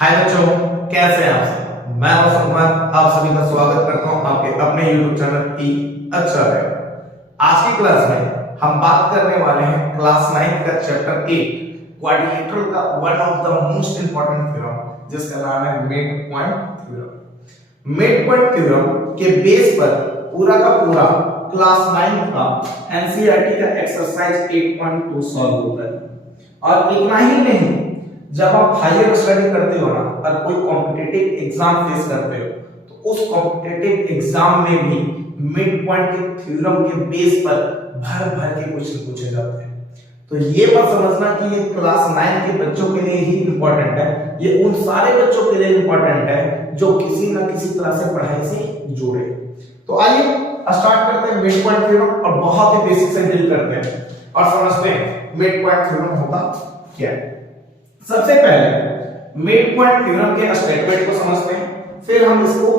हाय बच्चों, कैसे हैं आप सब। मैं रोशन कुमार आप सभी का स्वागत करता हूं आपके अपने YouTube चैनल ई अच्छा है। आज की क्लास में हम बात करने वाले हैं क्लास 9 का चैप्टर 8 क्वाड्रिलेटरल का one of the most important theorem जिसका नाम है mid point theorem. Mid point theorem के बेस पर पूरा का पूरा क्लास 9 का एनसीईआरटी का एक्सरसाइज 8.2 सॉल्व होता है। और इतना ही नहीं, जब आप हायर स्टडी करते हो ना और कोई कॉम्पिटिटिव एग्जाम फेस करते हो तो उस कॉम्पिटिटिव एग्जाम में भी मिड पॉइंट के थ्योरम के बेस पर भर भर के क्वेश्चन पूछे जाते हैं। तो ये मत समझना कि ये क्लास 9 के बच्चों के लिए ही इंपॉर्टेंट है, ये उन सारे बच्चों के लिए इंपॉर्टेंट है जो किसी ना किसी तरह से पढ़ाई से जुड़े। तो आइए स्टार्ट करते हैं मिड पॉइंट थ्योरम और बहुत ही बेसिक से डील करते हैं और समझते हैं मिड पॉइंट थ्योरम होता क्या है। सबसे पहले मिड पॉइंट थ्योरम के स्टेटमेंट को समझते हैं, फिर हम इसको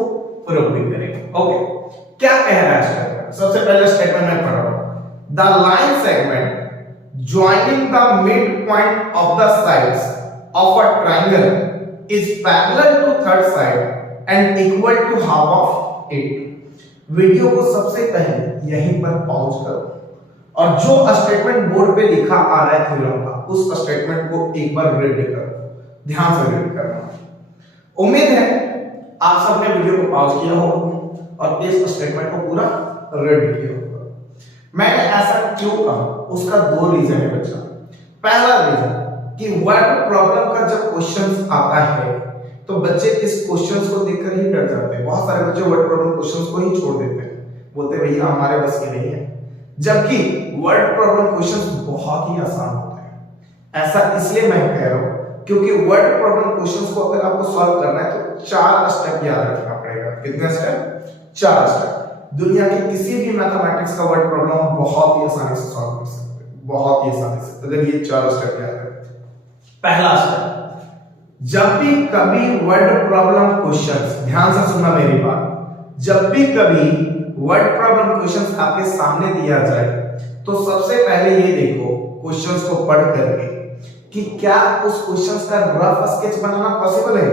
प्रूव भी करेंगे। ओके, क्या कह रहा है स्टेटमेंट? सबसे पहले स्टेटमेंट में पढ़ रहा हूं। The line segment joining the midpoint of the sides of a triangle is parallel to third side and equal to half of it। Video को सबसे पहले यहीं पर पॉज करो और जो स्टेटमेंट बोर्ड पे लिखा आ रहा है थ्योरम का उस स्टेटमेंट को एक बार रीड करो, ध्यान से रीड करना। उम्मीद है आप सबने वीडियो को पॉज किया होगा और इस स्टेटमेंट को पूरा रीड किया होगा। मैंने ऐसा क्यों कहा, उसका दो रीजन है बच्चा। पहला रीजन कि वर्ड प्रॉब्लम का जब क्वेश्चंस आता है तो बच्चे इस क्वेश्चंस को देखकर ही डर जाते हैं। बहुत सारे बच्चे वर्ड प्रॉब्लम क्वेश्चंस को ही छोड़ देते हैं, बोलते हैं भैया हमारे बस की नहीं है, जबकि वर्ड प्रॉब्लम क्वेश्चंस बहुत ही आसान होते हैं। ऐसा इसलिए मैं कह रहा हूं क्योंकि वर्ड प्रॉब्लम क्वेश्चंस को अगर आपको सॉल्व करना है तो 4 स्टेप याद रखना पड़ेगा। कितने स्टेप? 4 स्टेप। दुनिया के किसी भी मैथमेटिक्स का वर्ड प्रॉब्लम बहुत ही आसानी से सॉल्व कर सकते हैं, बहुत ही आसानी से, अगर ये 4 स्टेप याद रखें। पहला स्टेप, जब भी कभी वर्ड प्रॉब्लम क्वेश्चंस, ध्यान से सुनना मेरी बात, जब भी कभी वर्ड प्रॉब्लम क्वेश्चंस आपके सामने दिया जाए तो सबसे पहले ये देखो क्वेश्चंस को पढ़ करके कि क्या उस क्वेश्चंस का रफ स्केच बनाना पॉसिबल है।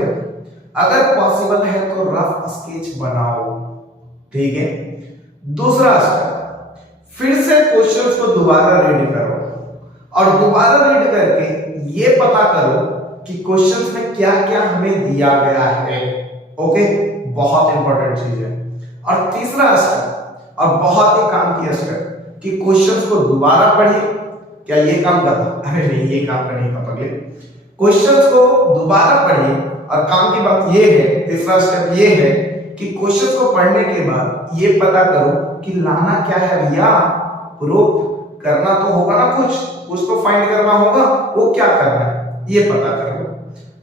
अगर पॉसिबल है तो रफ स्केच बनाओ, ठीक है। दूसरा स्टेप, फिर से क्वेश्चंस को दोबारा रीड करो और दोबारा रीड करके ये पता करो कि क्वेश्चंस में क्या क्या हमें दिया गया है। ओके, बहुत इंपॉर्टेंट चीज है। और तीसरा स्टेप और बहुत ही काम किया स्टेप कि क्वेश्चंस को दोबारा पढ़िए। क्या ये काम का था? अरे नहीं, ये काम का नहीं था पगले। क्वेश्चंस को दोबारा पढ़िए और काम की बात ये है, तीसरा स्टेप ये है कि क्वेश्चंस को पढ़ने के बाद ये पता करो कि लाना क्या है भैया, प्रूफ करना तो होगा ना, कुछ तो फाइंड करना होगा, वो क्या करना है ये पता करो।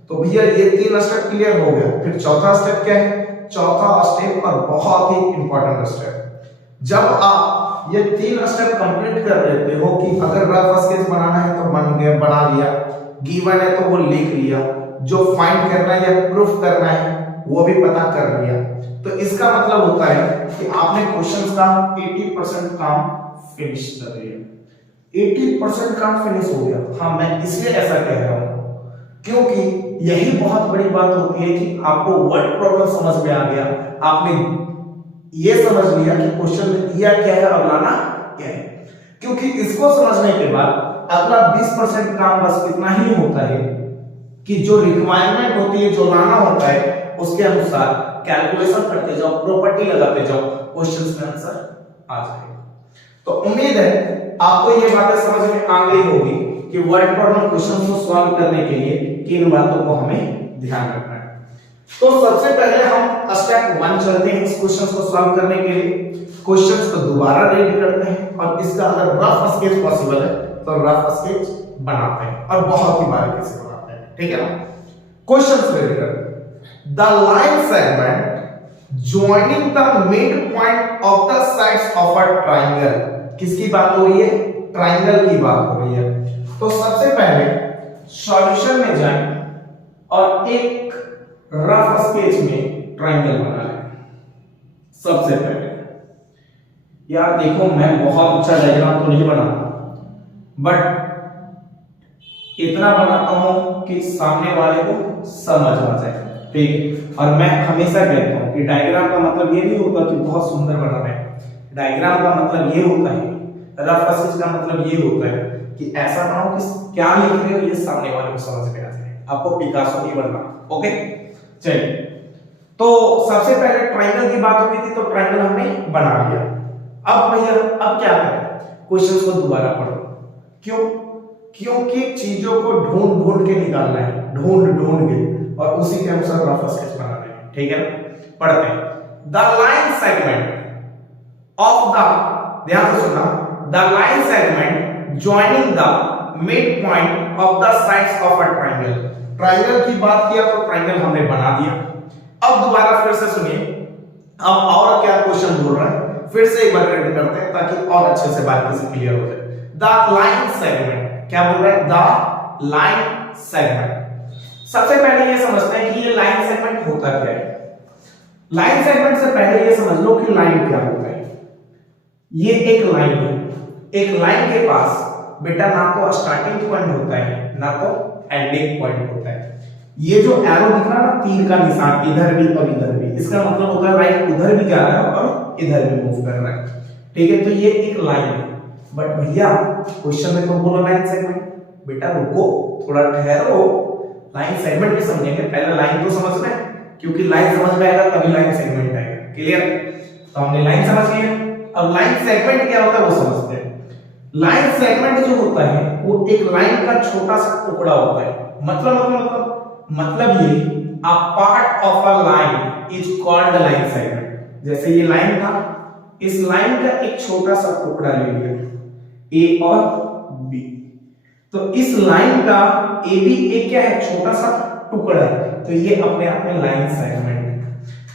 तो भैया ये 3 स्टेप क्लियर हो गया। फिर चौथा स्टेप क्या है? चौथा स्टेप और बहुत ही इंपॉर्टेंट स्टेप, जब आप ये 3 स्टेप कंप्लीट कर लेते हो कि अगर रफ स्केच बनाना है तो बन गया, बना लिया, गिवन है तो वो लिख लिया, जो फाइंड करना है या प्रूफ करना है वो भी पता कर लिया, तो इसका मतलब होता है कि आपने क्वेश्चंस का 80% काम फिनिश कर लिया। 80% काम फिनिश हो गया। हाँ, मैं इसलिए ऐसा कह रहा हूं क्योंकि यही बहुत बड़ी बात होती है कि आपको वर्ड प्रॉब्लम समझ में आ गया, आपने ये समझ लिया कि क्वेश्चन में दिया क्या है और लाना क्या है। क्योंकि इसको समझने के बाद अगला 20% काम बस इतना ही होता है कि जो रिक्वायरमेंट होती है, जो लाना होता है, उसके अनुसार कैलकुलेशन करते जाओ, प्रॉपर्टी लगाते जाओ, क्वेश्चंस में आंसर आ जाएगा। तो उम्मीद है आपको ये बातें समझ में आ गई होगी कि वर्ड प्रॉब्लम क्वेश्चन को सॉल्व करने के लिए किन बातों को हमें ध्यान रखना है। तो सबसे पहले हम स्टेप 1 चलते हैं इस क्वेश्चन को सॉल्व करने के लिए। क्वेश्चंस को दोबारा रीड करते हैं और इसका अगर रफ स्केच पॉसिबल है तो रफ स्केच बनाते हैं और बहुत ही बारीकी से बनाते हैं, ठीक है ना। क्वेश्चंस रीड करते हैं। The line segment joining the midpoint of the sides of a triangle, किसकी बात हो रही है? ट्राइंगल की बात हो रही है। तो सबसे पहले सॉल्यूशन में जाएं और एक रफ स्केच में ट्राइंगल बना लें। सबसे पहले यार देखो, मैं बहुत अच्छा डायग्राम तो नहीं बनाता, बट इतना बनाता हूं कि सामने वाले को समझ आ जाए, ठीक है। और मैं हमेशा कहता हूं कि डायग्राम का मतलब ये नहीं होता कि बहुत सुंदर बना है। डायग्राम का मतलब ये होता है, रफ पैसेज का मतलब ये होता है कि ऐसा बनाओ कि क्या लिख रहे हो ये सामने वाले को समझ में आ जाए। आपको पिकासो नहीं बनना, ओके। चलिए, तो सबसे पहले ट्रायंगल की बात हुई थी, तो ट्रायंगल हमने बना लिया। अब भैया अब क्या करें, क्वेश्चंस को दोबारा पढ़ो। क्यों? क्योंकि चीजों को ढूंढ ढूंढ के निकालना है, ढूंढ ढूंढ के, और उसी के अनुसार रफ स्केच बनाना है, ठीक है ना। पढ़ते हैं। The line segment of the, ध्यान से सुनना, the line segment joining the mid point of the sides of a triangle. Triangle की बात किया तो ट्रायंगल हमने बना दिया। अब दोबारा फिर से सुनिए, अब और क्या क्वेश्चन बोल रहा है, फिर से एक बार रीड करते हैं ताकि और अच्छे से बात कैसे क्लियर हो जाए। द लाइन सेगमेंट, क्या बोल रहा है, द लाइन सेगमेंट। सबसे पहले ये समझते हैं कि ये लाइन सेगमेंट होता क्या है। लाइन सेगमेंट से पहले ये समझ लो कि लाइन क्या होता है। ये एक लाइन है, एक लाइन के पास बेटा ना तो स्टार्टिंग पॉइंट होता है ना तो एंडिंग पॉइंट होता है। ये जो एरो दिख रहा है ना, तीर का निशान, इधर भी और इधर भी, इसका मतलब होता है लाइन उधर भी जा रहा है और इधर भी मूव कर रहा है, ठीक है। तो ये एक लाइन है। बट भैया क्वेश्चन में तो बोला लाइन सेगमेंट, बेटा रुको थोड़ा ठहरो, लाइन सेगमेंट भी समझेंगे, पहले लाइन तो समझ लें, क्योंकि लाइन समझ में आएगा तभी लाइन सेगमेंट आएगा। क्लियर? तो हमने लाइन समझ लिया, अब लाइन सेगमेंट क्या होता है वो समझते हैं। लाइन सेगमेंट जो होता है वो एक लाइन का छोटा सा टुकड़ा होता है। मतलब ये a part of a line is called line segment. जैसे ये लाइन था, इस लाइन का एक छोटा सा टुकड़ा ले लिया, ए और बी, तो इस लाइन का ए बी एक क्या है, छोटा सा टुकड़ा है, तो ये अपने आप में लाइन सेगमेंट है।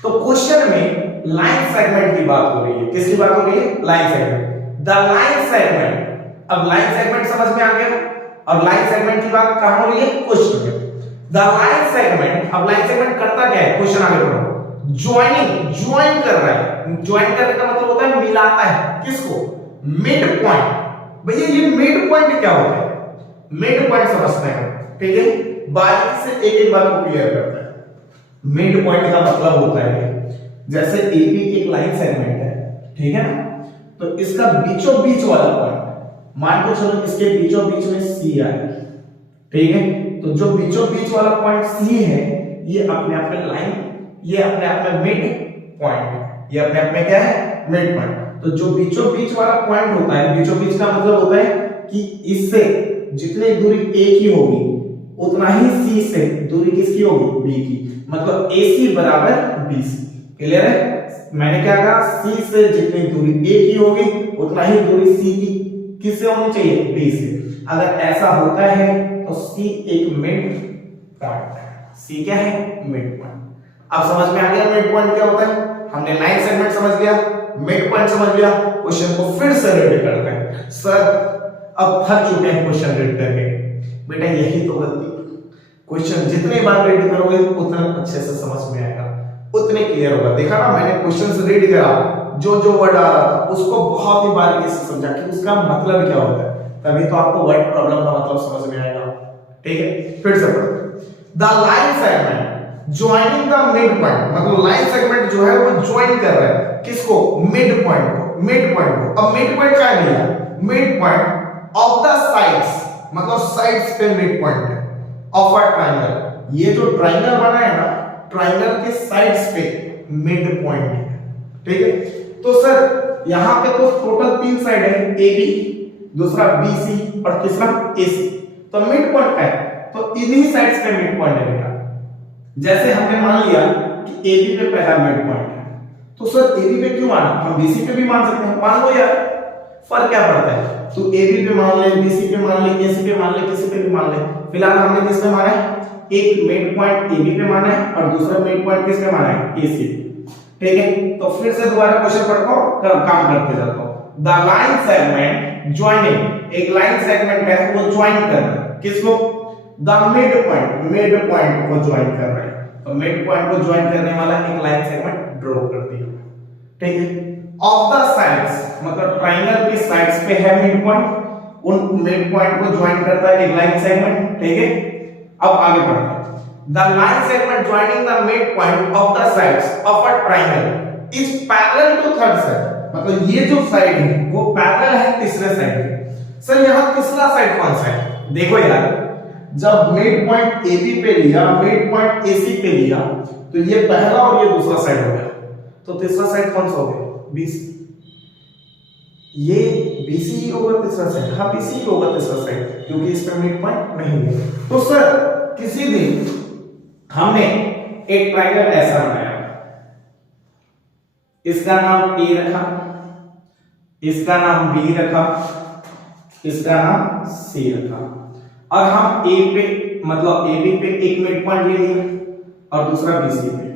तो क्वेश्चन में लाइन सेगमेंट की बात हो रही है, किसकी बात हो रही है, line segment. The line segment, अब लाइन सेगमेंट समझ में आ गया, और लाइन सेगमेंट की बात कहां हो रही है, क्वेश्चन में। द लाइन सेगमेंट, अब लाइन सेगमेंट करता क्या है, क्वेश्चन आगे बढ़ो, ज्वाइनिंग, ज्वाइन कर रहा है। ज्वाइन करने का मतलब होता है मिलाता है, किसको, मिड पॉइंट। भैया ये मिड पॉइंट क्या होता है, मिड पॉइंट समझते हैं, ठीक है। बारीकी से एक एक बात को क्लियर करते हैं। मिड पॉइंट का मतलब होता है जैसे AB एक लाइन सेगमेंट है, ठीक है ना, तो इसका बीचों बीच वाला पॉइंट, मान के चलो इसके बीचों बीच में C आए, ठीक है, तो जो बीचों बीच वाला पॉइंट C है, ये अपने आप में लाइन, ये अपने आप में मिड पॉइंट है, ये अपने आप में क्या है, मिड पॉइंट। तो जो बीचों बीच वाला पॉइंट होता है, बीचों बीच का मतलब होता है कि इससे जितनी दूरी A की होगी उतना ही C से दूरी किसकी होगी, B की, मतलब AC बराबर BC। क्लियर है? मैंने क्या कहा, C से जितनी दूरी A की होगी उतना ही दूरी C की किससे होनी चाहिए, B से। अगर ऐसा होता है तो C एक मिड पॉइंट है। C क्या है, मिड पॉइंट। अब समझ में आ गया मिड पॉइंट क्या होता है। हमने लाइन सेगमेंट समझ लिया, मिड पॉइंट समझ लिया। क्वेश्चन को फिर से रीड करते हैं। सर अब थक चुके हैं क्वेश्चन रीड करके। बेटा यही तो गलती, क्वेश्चन जितने बार रीड करोगे उतना अच्छे से समझ में आएगा, उतने क्लियर होगा। देखा ना, मैंने क्वेश्चन रीड करा, जो जो वर्ड आ रहा था उसको बहुत ही बारीकी से समझा कि उसका मतलब क्या होता है, तभी तो आपको वर्ड प्रॉब्लम का मतलब समझ में आएगा। ठीक है, फिर से पढ़ते। The line segment joining the mid point, मतलब लाइन सेगमेंट जो है वो ज्वाइन कर रहा है किसको, मिड पॉइंट को, मिड पॉइंट को। अब मिड पॉइंट क्या है भैया, mid point of the sides, मतलब साइड्स पे मिड पॉइंट है ऑफ अ ट्रायंगल। ये जो ट्रायंगल बना है ना, ट्रायंगल के साइड्स पे मिड पॉइंट है। ठीक है, तो सर यहां पे तो टोटल 3 साइड है, AB, दूसरा BC और तीसरा AC, तो मिड पॉइंट है, तो इन्हीं साइड्स पे मिड पॉइंट है बेटा। जैसे हमने मान लिया कि AB पे पहला मिड पॉइंट है, तो सर AB पे क्यों माना, हम BC पे भी मान सकते हैं, मान लो यार, फर्क क्या पड़ता है। तो AB पे मान ले, BC पे मान ले, AC पे मान ले, किसी पे भी मान ले। फिलहाल हमने किस पे माना है, एक मिड पॉइंट AB पे माना है और दूसरा मिड पॉइंट किस पे माना है, AC। ठीक है, तो फिर से दोबारा क्वेश्चन पढ़ता हूं, काम करते जाता हूं। द लाइन सेगमेंट ज्वाइनिंग, एक लाइन सेगमेंट है वो ज्वाइन कर रहा है किसको, द मिड पॉइंट को ज्वाइन कर रहा है। तो मिड पॉइंट को ज्वाइन करने वाला एक लाइन सेगमेंट ड्रॉ कर दिया। ठीक है, ऑफ द साइड्स, मतलब ट्रायंगल के साइड्स पे है मिड पॉइंट, उन मिड पॉइंट को ज्वाइन करता है एक लाइन सेगमेंट, ठीक है। अब आगे बढ़ते हैं। The line segment joining the mid point of the sides of a triangle is parallel to third side, मतलब ये जो साइड है वो पैरेलल है तीसरे साइड के। सर यहां तीसरा साइड कौन सा है? देखो यार, जब मिड पॉइंट AB पे लिया, मिड पॉइंट AC पे लिया, तो ये पहला और ये दूसरा साइड हो गया, तो तीसरा साइड कौन सा हो गया? BC। ये BC ही होगा तीसरा साइड, हाँ BC ही होगा तीसरा साइड, क्योंकि इस पे मिड पॉइंट नहीं है। तो सर किसी दिन हमने एक ट्रायंगल ऐसा बनाया, इसका नाम A रखा, इसका नाम B रखा, इसका नाम C रखा, और हम A पे मतलब AB पे एक मिड पॉइंट ले लिया और दूसरा BC पे।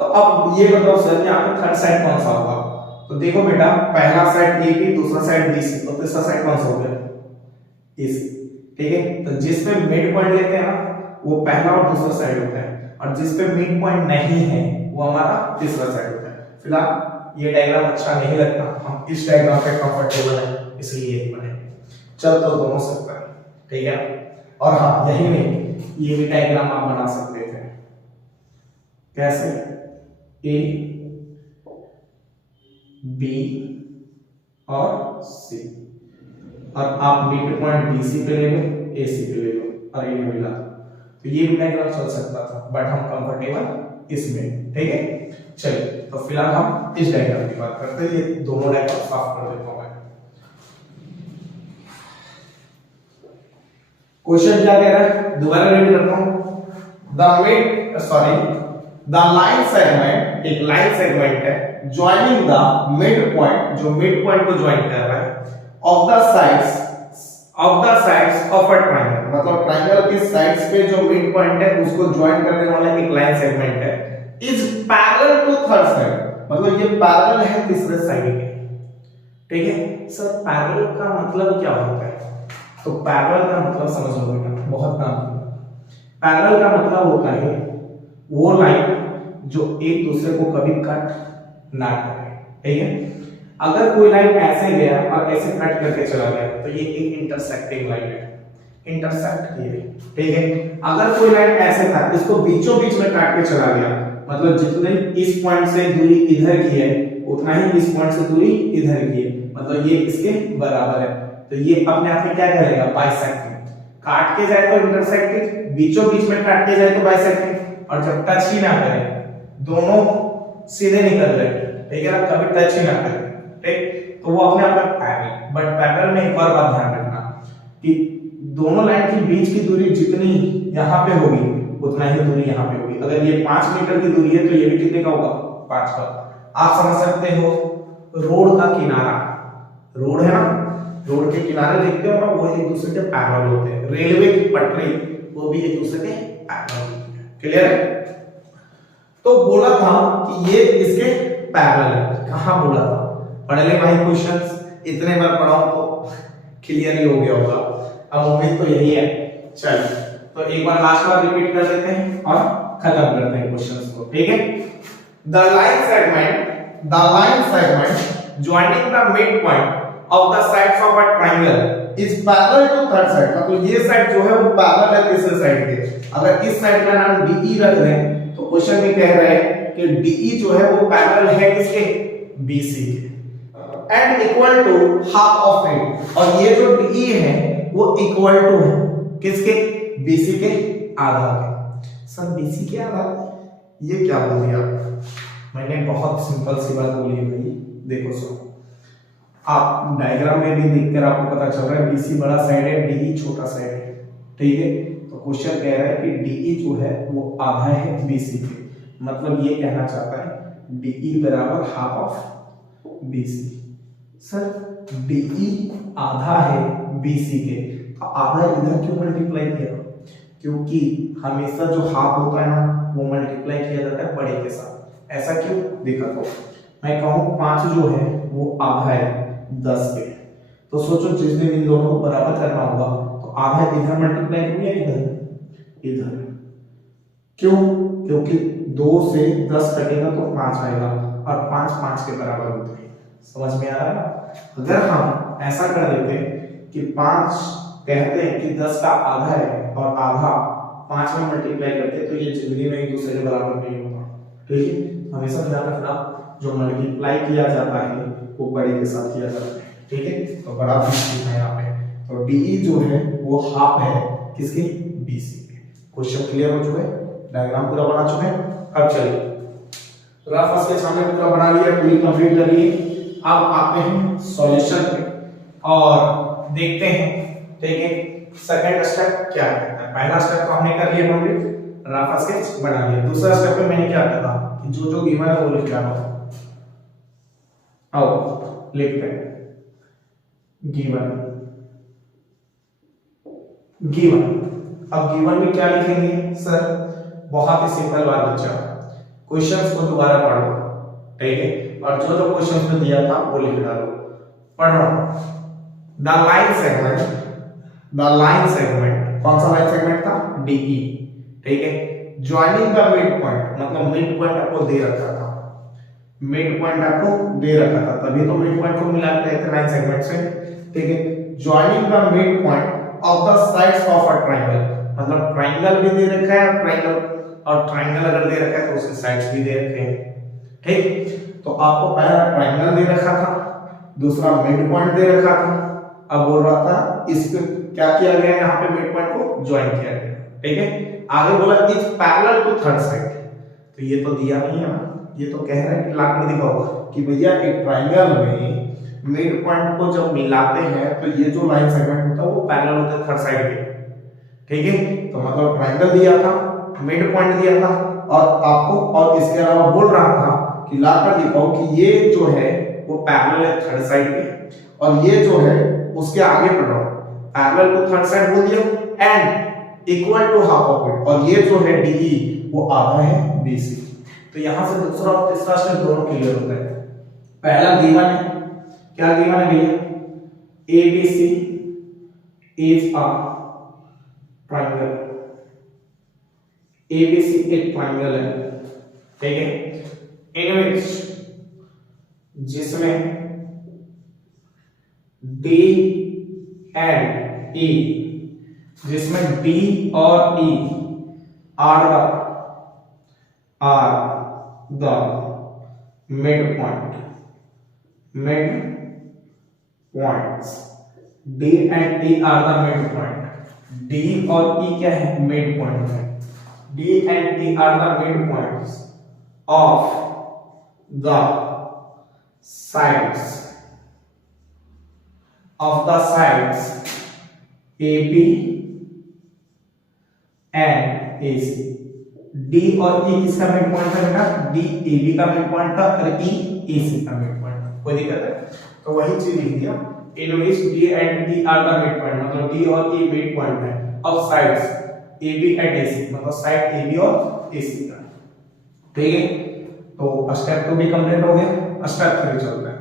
तो अब ये बताओ सर यहाँ पे थर्ड साइड कौन सा होगा? तो देखो बेटा, पहला साइड AB, दूसरा साइड BC, तो तीसरा साइड कौन सा हो गया? AC, ठीक है। तो जिस पे मिड पॉइंट लेते हैं ना वो पहला और दूसरा साइड होता है, और जिस पे मिड पॉइंट नहीं है वो हमारा तीसरा साइड होता है। फिलहाल ये डायग्राम अच्छा नहीं लगता, हम इस डायग्राम पे कंफर्टेबल है इसलिए यही बने। चल तो दोनों सकता है, ठीक है। और हाँ यही नहीं, ये भी डायग्राम आप बना सकते थे। कैसे? A B और C, और आप मिड पॉइंट BC पे ले लो, AC पे ले लो, और ये मिला, तो ये भी डायग्राम चल सकता था, बट हम कंफर्टेबल इसमें, ठीक है। चलिए तो फिलहाल हम इस डायग्राम की बात करते हैं। ये दोनों डायग्राम साफ कर देता हूं मैं। क्वेश्चन क्या कह रहा है, दोबारा रीड करता हूं। द लाइन सेगमेंट, एक लाइन सेगमेंट है, ज्वाइनिंग द मिड पॉइंट, जो मिड पॉइंट को ज्वाइन कर रहा है, of the sides of a triangle, मतलब ट्रायंगल की साइड्स पे जो मिड पॉइंट है उसको ज्वाइन करने वाला एक लाइन सेगमेंट है, is parallel to third side, मतलब ये पैरेलल है तीसरे साइड के, ठीक है। सर पैरेलल का मतलब क्या होता है? तो पैरेलल का मतलब समझ लो बेटा, बहुत काम है। पैरेलल का मतलब होता है वो लाइन जो एक दूसरे को कभी कट ना करे, ठीक है। अगर कोई लाइन ऐसे गया और ऐसे कट करके चला गया तो ये एक इंटरसेक्टिंग लाइन है, इंटरसेक्ट किए, ठीक है। अगर कोई लाइन ऐसे था, इसको बीचों बीच में काट के चला गया, मतलब जितने इस पॉइंट से दूरी इधर की है उतना ही इस पॉइंट से दूरी इधर की है, मतलब ये इसके बराबर है, तो ये अपने आप में क्या करेगा? बाइसेक्टिंग। काट के जाए तो इंटरसेक्टिंग, बीचों बीच में काट के जाए तो बाइसेक्टिंग, और जब टच ही ना करे, दोनों सीधे निकल रहे, ठीक है ना, कभी टच ही ना करे, ठीक, तो वो अपने आप में पैरेलल। बट पैरेलल में एक और बात ध्यान रखना कि दोनों लाइन के बीच की दूरी जितनी यहाँ पे होगी उतना ही दूरी यहाँ पे होगी। अगर ये 5 मीटर की दूरी है तो ये भी कितने का होगा? 5 का। आप समझ सकते हो रोड का किनारा, रोड है ना, रोड के किनारे देखते हो ना, वो एक दूसरे के पैरेलल होते हैं। रेलवे की पटरी वो भी एक दूसरे के पैरेलल होती है। क्लियर है? तो बोला था कि ये इसके पैरेलल है। कहां बोला था? पढ़ ले भाई क्वेश्चंस, इतने बार पढ़ाऊं तो क्लियर ही हो गया होगा। अब उम्मीद तो यही है। चलिए तो एक बार लास्ट बार रिपीट कर देते हैं और खत्म करते हैं क्वेश्चंस को, ठीक है। The line segment joining the mid point of the sides of a triangle is parallel to third side, मतलब ये साइड जो है वो पैरेलल है तीसरे साइड के। अगर इस साइड का नाम DE रख दें तो क्वेश्चन में कह रहा है कि DE जो है वो पैरेलल है किसके? BC के, and equal to half of it, और ये जो DE है वो इक्वल टू है किसके? BC के आधा के। सर BC के आधा, ये क्या बोल दिया? मैंने बहुत सिंपल सी बात बोली है भाई, देखो सुनो, आप डायग्राम में भी देखकर आपको पता चल रहा है BC बड़ा साइड है, DE छोटा साइड है, ठीक है। तो क्वेश्चन कह रहा है कि DE जो है वो आधा है BC के, मतलब ये कहना चाहता है DE बराबर half of BC। Sir DE आधा है BC के, तो आधा इधर क्यों मल्टीप्लाई किया? क्योंकि हमेशा जो हाफ होता है ना वो मल्टीप्लाई किया जाता है बड़े के साथ। ऐसा क्यों? देखा तो मैं कहूँ 5 जो है वो आधा है 10 पे, तो सोचो जिस दिन इन दोनों को बराबर करना होगा तो आधा इधर मल्टीप्लाई हो या इधर, क्यों? क्योंकि 2 से 10 कटेगा तो 5 आएगा, और 5 5 के बराबर होते हैं। समझ में आ रहा है? अगर हम ऐसा कर देते कि 5 कहते हैं कि 10 का आधा है और आधा 5 में मल्टीप्लाई करते हैं तो ये जिंदगी में एक दूसरे के बराबर नहीं होता। ठीक है, हमेशा ध्यान रखना जो मल्टीप्लाई किया जाता है वो बड़े के साथ किया जाता है। ठीक है, तो बड़ा बीसी है यहाँ पे, तो डीई जो है वो हाफ है किसके, बीसी के। क्वेश्चन क्लियर हो चुके हैं, डायग्राम पूरा बना चुके हैं। अब चलिए रफ स्केच हमने पूरा बना लिया, पूरी कंप्लीट कर ली। अब आते हैं सॉल्यूशन पे और देखते हैं। ठीक है, सेकंड स्टेप क्या है। पहला स्टेप तो हमने कर लिया कंप्लीट, रफ स्केच बना लिया। दूसरा स्टेप में मैंने क्या कहा कि जो गिवन है वो लिख डालो। आओ लिखते हैं गिवन। अब गिवन में क्या लिखेंगे सर, बहुत ही सिंपल बात बच्चा, क्वेश्चंस को दोबारा पढ़ो। ठीक है, और जो क्वेश्चंस में दिया था वो लिख डालो। पढ़ो, द लाइन सेगमेंट, कौन सा लाइन सेगमेंट था, डीई। ठीक है, ज्वाइनिंग द मिड पॉइंट, मतलब मिड पॉइंट आपको दे रखा था, मिड पॉइंट आपको दे रखा था, तभी तो मिड पॉइंट को मिला रहे थे लाइन सेगमेंट से। ठीक है, joining the mid point of the sides of a triangle, मतलब ट्रायंगल भी दे रखा है और ट्रायंगल अगर दे रखा है तो उसके साइड्स भी दे रखे हैं। ठीक, तो आपको पहला ट्रायंगल दे रखा था, दूसरा मिड पॉइंट दे रखा था। अब बोल रहा था इसको क्या किया गया, यहाँ पे मिड पॉइंट को ज्वाइन किया गया। ठीक है, आगे बोला is parallel to third side, तो ये तो दिया नहीं है ना, ये तो कह रहा है कि लाकर दिखाओ कि भैया एक ट्रायंगल में मिड पॉइंट को जब मिलाते हैं तो ये जो लाइन सेगमेंट होता है वो पैरेलल होता है थर्ड साइड के। ठीक है, तो मतलब ट्रायंगल दिया था, मिड पॉइंट दिया था और आपको और इसके अलावा बोल रहा था कि लाकर दिखाओ कि ये जो है वो पैरेलल है थर्ड साइड के, और ये जो है उसके आगे पढ़ रहा हूं, पैरेलल टू थर्ड साइड बोल दिया and equal to half of it, और ये जो है डीई वो आधा है बीसी। तो यहां से दूसरा और तीसरा स्टेप दोनों क्लियर होता है। पहला गिवन है, क्या गिवन है भैया, ABC is a triangle, ABC एक ट्रायंगल है। ठीक है, इन विच जिसमें डी एंड ई, जिसमें डी और E R the mid points, D and E R the mid point, D और ई क्या है, मिड पॉइंट है। D and E R the mid points of the sides AB and AC। D और E किसका mid point था बेटा, D AB का mid point था और E AC का मिड पॉइंट। कोई दिक्कत है, तो वही चीज लिख दिया, इन विच D and E are the midpoint, मतलब D और E मिड पॉइंट है of sides AB and AC, मतलब साइड AB और AC का। ठीक है, तो स्टेप 2 भी कंप्लीट हो गया। स्टेप 3 चलते हैं।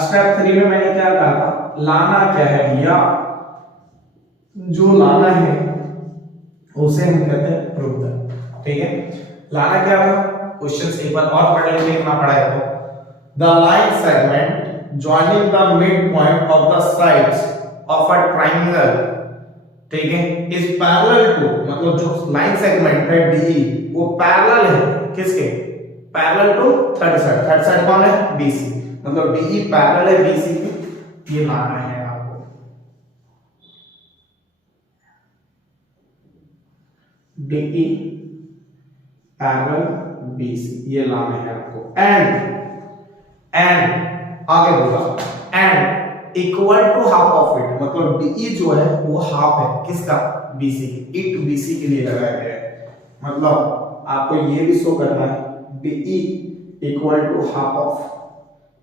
स्टेप 3 में मैंने क्या कहा था, लाना क्या है भैया, जो लाना है उसे हम कहते हैं प्रूफ दैट। ठीक है, लाना क्या था, क्वेश्चन एक बार और पढ़ लेते हैं, इतना पढ़ा है तो the line segment joining the mid point of the sides of a triangle, ठीक है, इज पैरेलल टू, मतलब जो लाइन सेगमेंट है डी वो पैरेलल है किसके, parallel to third side. Third side कौन है, बीसी, मतलब डीई पैरेलल है बीसी के। ये लाना है आपको, डीई पैरेलल बीसी, ये लाना है आपको। एंड आगे बोला and equal to half of it, मतलब डीई जो है वो हाफ है किसका, बीसी की। इट बीसी के लिए लगाया गया है, मतलब आपको ये भी शो करना है DE equal to half of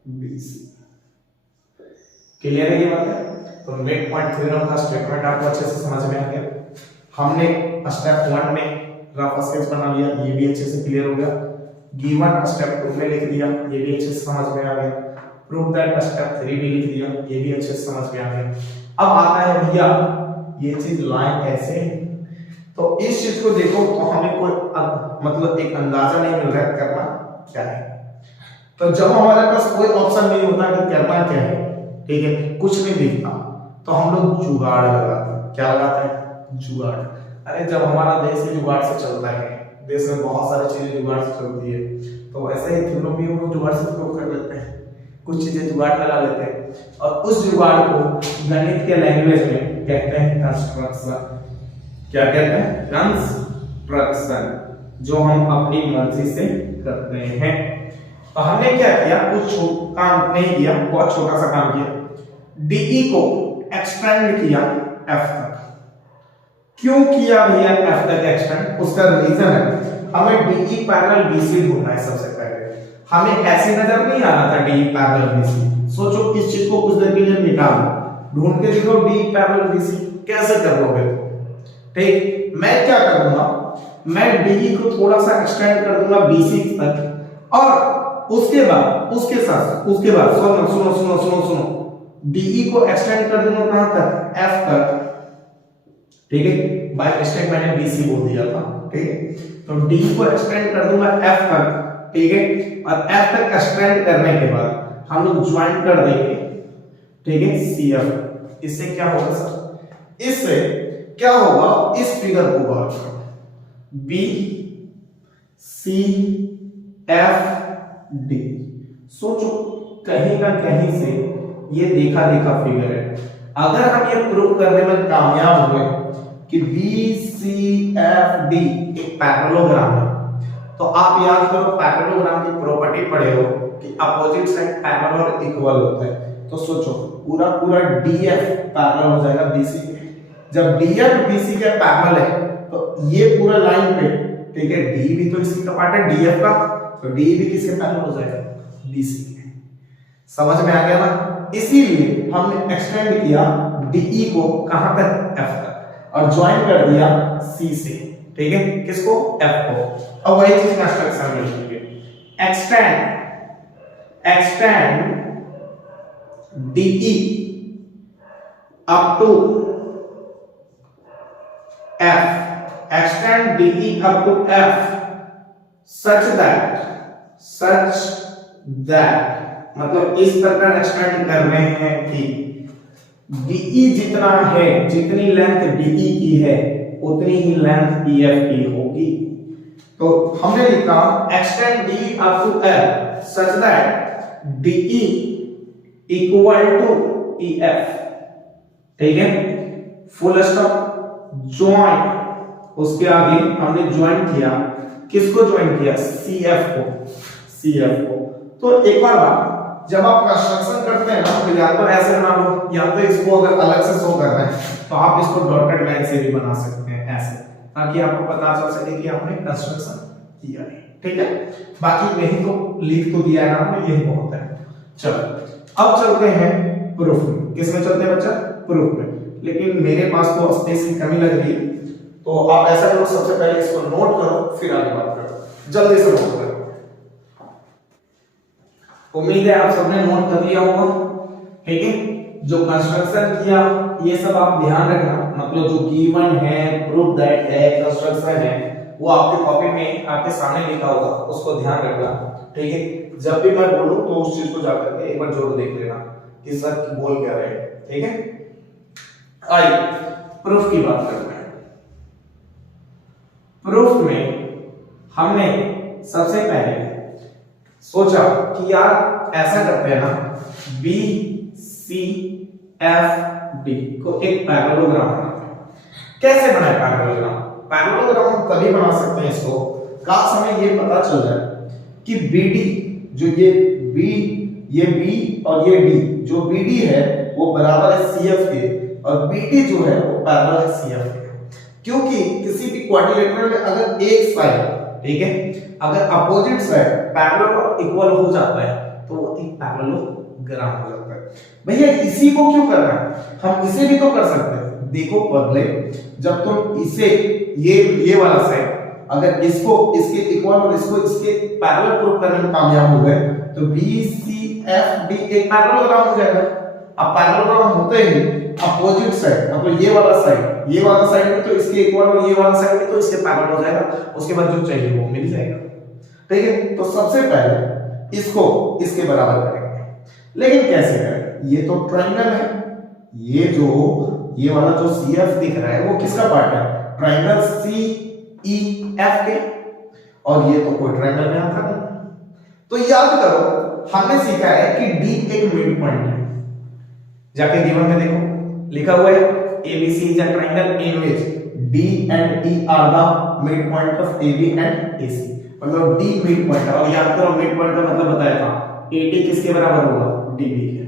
BC. Clear है ये बात है। तो मिड पॉइंट थ्योरम का स्टेटमेंट आपको अच्छे से समझ में आ गया। हमने स्टेप 1 में रफ स्केच बना लिया, ये भी अच्छे से क्लियर हो गया। गिवन स्टेप 2 में लिख दिया, ये भी अच्छे से समझ में आ गया। प्रूव दैट स्टेप 3 भी लिख दिया, ये भी अच्छे से समझ में आ गया। अब आता है भैया ये चीज लाइन कैसे, तो इस चीज को देखो तो हमें कोई मतलब एक अंदाजा नहीं मिल रहा है करना क्या है। तो जब हमारे पास कोई ऑप्शन नहीं होता कि करना क्या है, ठीक है, कुछ नहीं दिखता, तो हम लोग जुगाड़ लगाते हैं। क्या लगाते हैं? जुगाड़। अरे जब हमारा देश ही जुगाड़ से चलता है, देश में बहुत सारी चीजें जुगाड़ से चलती है, तो ऐसे ही तीनों भी हम लोग जुगाड़ से उपयोग कर लेते हैं, कुछ चीजें जुगाड़ लगा लेते हैं और उस जुगाड़ को गणित के लैंग्वेज में कहते हैं कंस्ट्रक्शन। क्या कहते हैं? कंस्ट्रक्शन, जो हम अपनी मर्जी से करते हैं। तो हमने क्या किया? कुछ काम नहीं किया, बहुत छोटा सा काम किया। डीई को एक्सटेंड किया एफ तक। क्यों किया भैया एफ तक एक्सटेंड? उसका रीजन है, हमें डीई पैरेलल बीसी ढूंढना है। सबसे पहले हमें ऐसे नजर नहीं आ रहा था डीई पैरेलल बीसी। सोचो इस चीज को कुछ देर के लिए मिटा लो, ढूंढ के देखो डीई पैरेलल बीसी कैसे कर लोगे? ठीक, मैं क्या करूंगा, मैं डीई को थोड़ा सा एक्सटेंड कर दूंगा बीसी तक, और उसके बाद उसके बाद सुनो डीई को एक्सटेंड कर दूंगा कहां तक? एफ तक। ठीक है, बाय मिस्टेक मैंने बीसी बोल दिया था। ठीक है, तो डीई को एक्सटेंड कर दूंगा एफ तक। ठीक है, और एफ तक एक्सटेंड करने के बाद हम लोग ज्वाइन कर देंगे। ठीक है, सीएफ। इससे क्या होगा सर? इससे क्या होगा? इस फिगर को गौर करो, बी सी एफ डी। सोचो कहीं ना कहीं से ये देखा फिगर है। अगर हम ये प्रूव करने में कामयाब हुए कि बी सी एफ डी एक पैरेललोग्राम है, तो आप याद करो पैरेललोग्राम की प्रॉपर्टी पढ़े हो कि अपोजिट साइड पैरेलल और इक्वल होते हैं। तो सोचो पूरा डीएफ पैरेलल हो जाएगा बीसी के। जब डीएफ बीसी के पैरेलल है तो ये पूरा लाइन पे, ठीक है, डी भी तो इसी का पार्ट है डीएफ का, तो डी भी किसके पैरेलल हो जाएगा? बीसी के। समझ में आ गया ना? इसीलिए हमने एक्सटेंड किया डीई को कहां तक? एफ तक, और ज्वाइन कर दिया सी से। ठीक है, किसको? एफ को। अब वही चीज कंस्ट्रक्शन में लिखेंगे, extend DE up to F, extend DE up to F such that मतलब इस तरह एक्सटेंड कर रहे हैं कि डीई जितना है, जितनी लेंथ डीई की है उतनी ही लेंथ ईएफ की होगी। तो हमने लिखा extend DE up to F such that DE equal to EF. ठीक है, फुल स्टॉप, ज्वाइन। उसके आगे हमने ज्वाइन किया, किसको ज्वाइन किया? सीएफ को। तो एक बार बात, जब आप कंस्ट्रक्शन करते हैं ना, तो या तो ऐसे बना लो, या तो इसको अगर अलग से शो करना है तो आप इसको डॉटेड लाइन से भी बना सकते हैं ऐसे, ताकि आपको पता चल सके कि आपने कंस्ट्रक्शन किया है। ठीक है, बाकी यही तो लिख तो दिया है ना हमने, यही बहुत है। चलो अब चलते हैं प्रूफ में। किस में चलते हैं बच्चा? प्रूफ में। लेकिन मेरे पास तो स्पेस की कमी लग रही है, तो आप ऐसा करो, सबसे पहले इसको नोट करो, फिर आगे बात करो। जल्दी से नोट करो। उम्मीद है आप सबने नोट कर लिया होगा। ठीक है, जो कंस्ट्रक्शन किया ये सब आप ध्यान रखना, मतलब जो गिवन है, प्रूफ दैट है, कंस्ट्रक्शन है, वो आपके कॉपी में आपके सामने लिखा होगा, उसको ध्यान रखना। ठीक है, जब भी मैं बोलूं तो उस चीज को जाकर के एक बार जोर देख लेना कि सर बोल क्या रहे हैं। ठीक है, आइए प्रूफ की बात करते हैं। प्रूफ में हमने सबसे पहले सोचा कि यार ऐसा करते हैं ना, बी सी एफ डी को एक पैरेललोग्राम बनाते हैं। कैसे बनाए पैरेललोग्राम? पैरेललोग्राम हम तभी बना सकते हैं इसको काश हमें ये पता चल जाए कि बीडी, जो ये बी और ये डी, जो बीडी है वो बराबर है सीएफ के, और बीडी जो है वो पैरेलल है सीएफ के। क्योंकि किसी भी क्वाड्रिलेटरल में अगर एक साइड, ठीक है, अगर अपोजिट साइड पैरेलल और इक्वल हो जाता है तो वो एक पैरेललोग्राम हो जाता है। भैया इसी को क्यों करना है? हम इसे भी तो कर सकते हैं। देखो पहले जब तुम इसे ये वाला साइड अगर इसको इसके इक्वल और इसको इसके पैरेलल प्रूव करने में कामयाब हो गए तो बी सी एफ डी एक पैरेललोग्राम हो जाएगा। अब पैरेललोग्राम होते ही अपोजिट साइड, मतलब ये वाला साइड भी तो इसके इक्वल और ये वाला साइड भी तो इसके पैरेलल हो जाएगा, उसके बाद जो चाहिए वो मिल जाएगा। ठीक है, तो सबसे पहले इसको इसके बराबर करेंगे, लेकिन कैसे करेंगे? ये तो ट्रायंगल है, ये वाला जो CF दिख रहा है वो किसका पार्ट है? ट्रायंगल CEF के, और ये तो कोई ट्रायंगल में आता नहीं। तो याद करो हमने सीखा है कि D एक मिड पॉइंट है। जाके गिवन में देखो लिखा हुआ है ABC is a triangle in which D and E are the midpoint of AB and AC। मतलब D मिड पॉइंट है, और याद करो मिड पॉइंट का मतलब बताया था AD किसके बराबर होगा? DB के।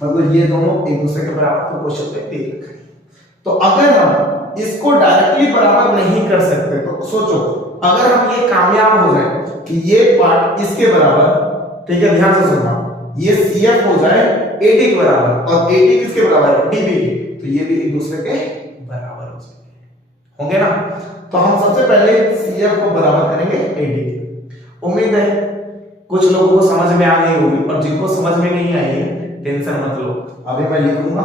मतलब ये दोनों एक दूसरे के बराबर, तो क्वेश्चन पे दे रखा है। तो अगर हम इसको डायरेक्टली बराबर नहीं कर सकते तो सोचो, अगर हम ये कामयाब हो जाए कि ये पार्ट इसके बराबर, ठीक है ध्यान से सुनना, ये CF हो जाए AD के बराबर और AD किसके बराबर है? DB के, तो ये भी एक दूसरे के बराबर हो जाएंगे, होंगे ना। तो हम सबसे पहले CF को बराबर करेंगे AD के। उम्मीद है कुछ लोगों को समझ में आ गई होगी, और जिनको समझ में नहीं आई है टेंशन मत लो। अभी मैं लिखूंगा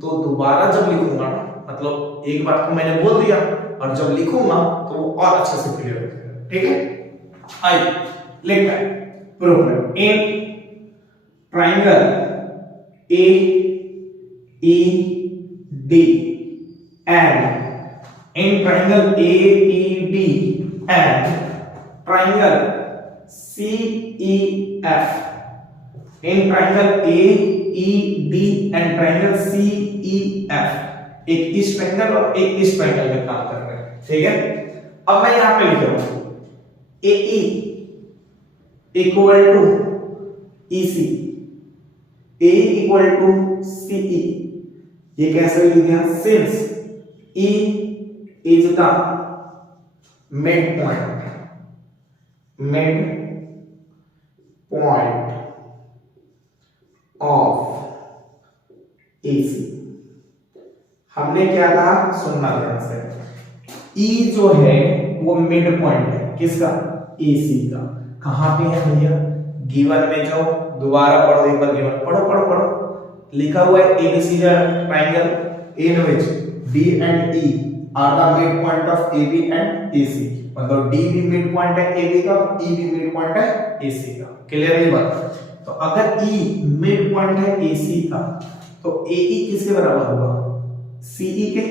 तो दोबारा जब लिखूंगा, मतलब एक बात को मैंने बोल दिया और जब लिखूंगा तो वो और अच्छे से क्लियर हो जाएगा, ठीक है। आइए लिखते हैं proof. In triangle AED and in triangle AED and triangle CEF, in triangle AED and triangle CEF, एक इस ट्रायंगल और एक इस ट्रायंगल में काम कर रहे हैं, ठीक है। अब मैं यहां पे लिख रहा हूं AE equal to EC, AE equal to CE। ये कैसे लिख दिया? Since E is the midpoint of AC। हमने क्या कहा? सुनना ध्यान से। E जो है वो मिड पॉइंट है किसका? AC का। कहां पे है भैया? गिवन में जाओ, दोबारा पढ़ो, एक बार गिवन पढ़ो। लिखा हुआ है ABC triangle in which D and E are the midpoint of AB and AC। मतलब D भी मिड पॉइंट है AB का, E भी मिड पॉइंट है AC का। क्लियर है ये बात? तो अगर E मिड पॉइंट है AC का तो AE किसके बराबर होगा? CE के।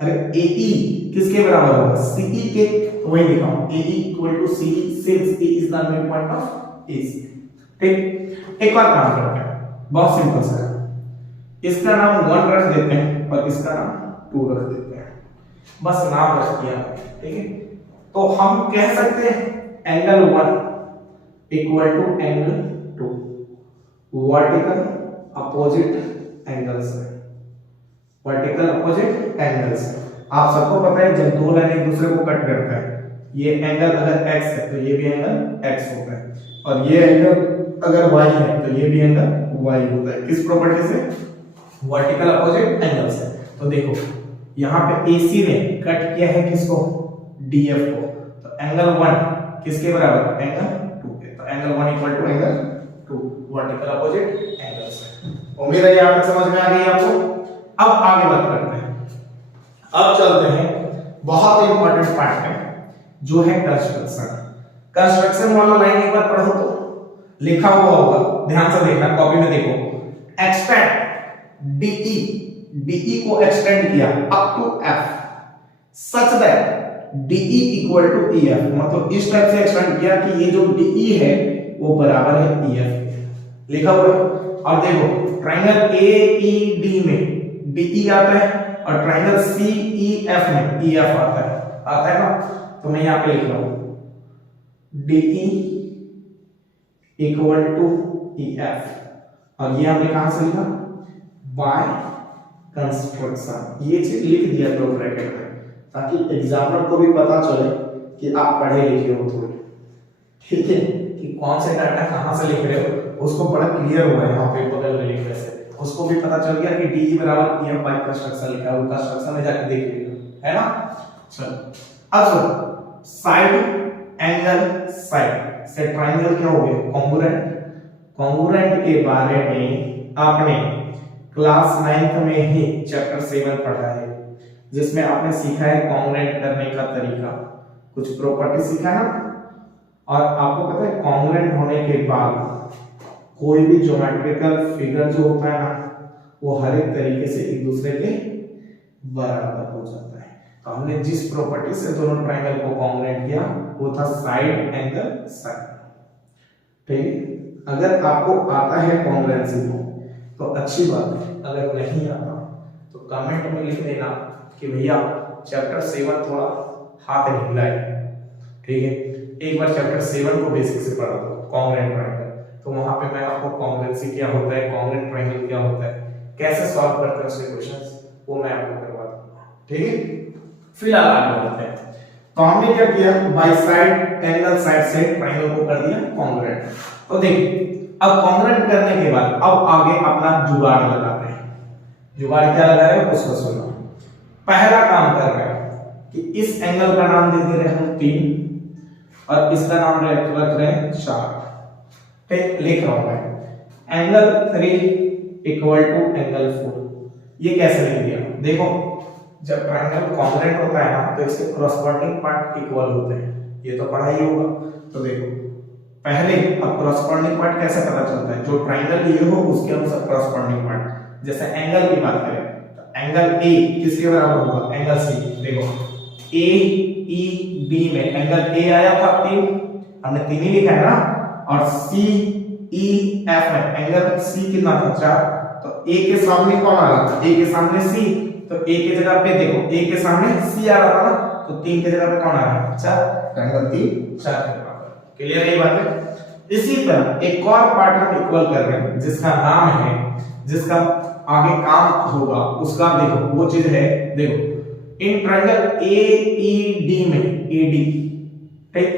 अरे AE किसके बराबर होगा? CE के। तो वही लिखा हूं AE equal to CE since E is the midpoint of AC। ठीक, एक और काम करते हैं, बहुत सिंपल सा है। इसका नाम 1 रख देते हैं और इसका नाम 2 रख देते हैं, बस नाम रख दिया, ठीक है। तो हम कह सकते हैं angle 1 equal to angle 2 vertical opposite angles है, वर्टिकल अपोजिट एंगल्स। आप सबको पता है जब दो लाइन एक दूसरे को कट करता है, ये एंगल अगर x है तो ये भी एंगल x होता है, और ये एंगल अगर y है तो ये भी एंगल y होता है। किस प्रॉपर्टी से? वर्टिकल अपोजिट एंगल से। तो देखो यहाँ पे AC ने कट किया है किसको? DF को। तो एंगल 1 किसके बराबर? एंगल 2 के। तो angle 1 equal to angle 2 vertical opposite angle से। उम्मीद है यहाँ तक समझ में आ गई आपको। अब आगे बात करते हैं, अब चलते हैं बहुत इंपॉर्टेंट पार्ट में जो है कंस्ट्रक्शन। कंस्ट्रक्शन वाला लाइन एक बार पढ़ो तो लिखा हुआ होगा, ध्यान से देखना, कॉपी में देखो। एक्सटेंड DE को एक्सटेंड किया up to F such that DE equal to EF, मतलब इस टाइप से एक्सटेंड किया कि ये जो DE है वो बराबर है EF के, लिखा हुआ है। और देखो ट्रायंगल AED में DE आता है और ट्रायंगल CEF में EF आता है ना। तो मैं यहाँ पे लिख रहा हूं DE इक्वल टू EF, और ये हमने कहां से लिखा? By construction. ये चीज लिख दिया दो ब्रैकेट में ताकि एग्जामिनर को भी पता चले कि आप पढ़े लिखे हो थोड़े, ठीक है, कि कौन से डाटा कहां से लिख रहे हो, उसको बड़ा क्लियर हुआ है यहाँ पे बगल में लिखने से, उसको भी पता चल गया कि DE बराबर EF बाय कंस्ट्रक्शन लिखा है, वो कंस्ट्रक्शन में जाके देख लीजिए, है ना। चलो अब सुनो, साइड एंगल साइड से ट्रायंगल क्या हो गया? कॉन्ग्रुएंट। कॉन्ग्रुएंट के बारे में आपने क्लास 9th में ही चैप्टर 7 पढ़ा है, जिसमें आपने सीखा है कॉन्ग्रुएंट करने का तरीका, कुछ प्रॉपर्टी सीखा ना। और आपको पता है कॉन्ग्रुएंट होने के बाद कोई भी ज्योमेट्रिकल फिगर जो होता है ना, वो हर एक तरीके से एक दूसरे के बराबर हो जाता है। तो हमने जिस प्रॉपर्टी से दोनों ट्रायंगल को कॉन्ग्रुएंट किया वो था साइड एंगल साइन। ठीक है, अगर आपको आता है कॉन्ग्रुएंसी तो अच्छी बात है, अगर नहीं आता तो कमेंट में लिख देना कि भैया चैप्टर 7 थोड़ा हाथ ढीला है। ठीक है, एक बार चैप्टर 7 को बेसिक से पढ़ा दो कॉन्ग्रुएंट ट्रायंगल, तो वहां पे मैं आपको कॉन्ग्रुएंसी क्या होता है, कॉन्ग्रुएंट ट्रायंगल क्या होता है, कैसे सॉल्व करते हैं उसके क्वेश्चंस, वो मैं आपको करवा दूंगा। ठीक है, फिलहाल आगे बढ़ते हैं। तो हमने क्या किया, बाय साइड एंगल साइड से ट्रायंगल को कर दिया कॉन्ग्रुएंट। तो देखिए अब कॉन्ग्रुएंट करने के बाद अब आगे अपना जुगाड़ लगाते हैं। जुगाड़ क्या लगा रहे हैं उसको सुनो। पहला काम कर रहे हैं कि इस एंगल का नाम दे दे रहे हैं हम 3 और इसका नाम रख रहे हैं 4। ठीक, लिख रहा हूं मैं एंगल 3 इक्वल टू एंगल 4। ये कैसे लिख दिया, देखो जब ट्रायंगल कॉन्ग्रुएंट होता है ना तो इसके कॉरस्पॉन्डिंग पार्ट इक्वल होते हैं, ये तो पढ़ा ही होगा। तो देखो पहले अब कॉरस्पॉन्डिंग पार्ट कैसे पता चलता है, जो ट्रायंगल लिए हो उसके अनुसार कॉरस्पॉन्डिंग पार्ट। जैसे एंगल की बात करें तो एंगल ए किसके बराबर होगा, एंगल सी। देखो ए ई बी में एंगल ए आया था 3, हमने 3 ही लिखा है ना, और सी ई एफ में एंगल सी कितना था 4। तो ए के सामने कौन आ रहा था, ए के सामने सी, तो ए की जगह पे देखो ए के सामने सी आ रहा था ना, तो 3 की जगह पे कौन आ रहा है 4, एंगल 3 4 के बराबर। क्लियर है ये बात है। इसी तरह एक और पार्ट हम इक्वल कर रहे हैं जिसका नाम है, जिसका आगे काम होगा उसका देखो वो चीज है, देखो in triangle A E D में एडी, ठीक,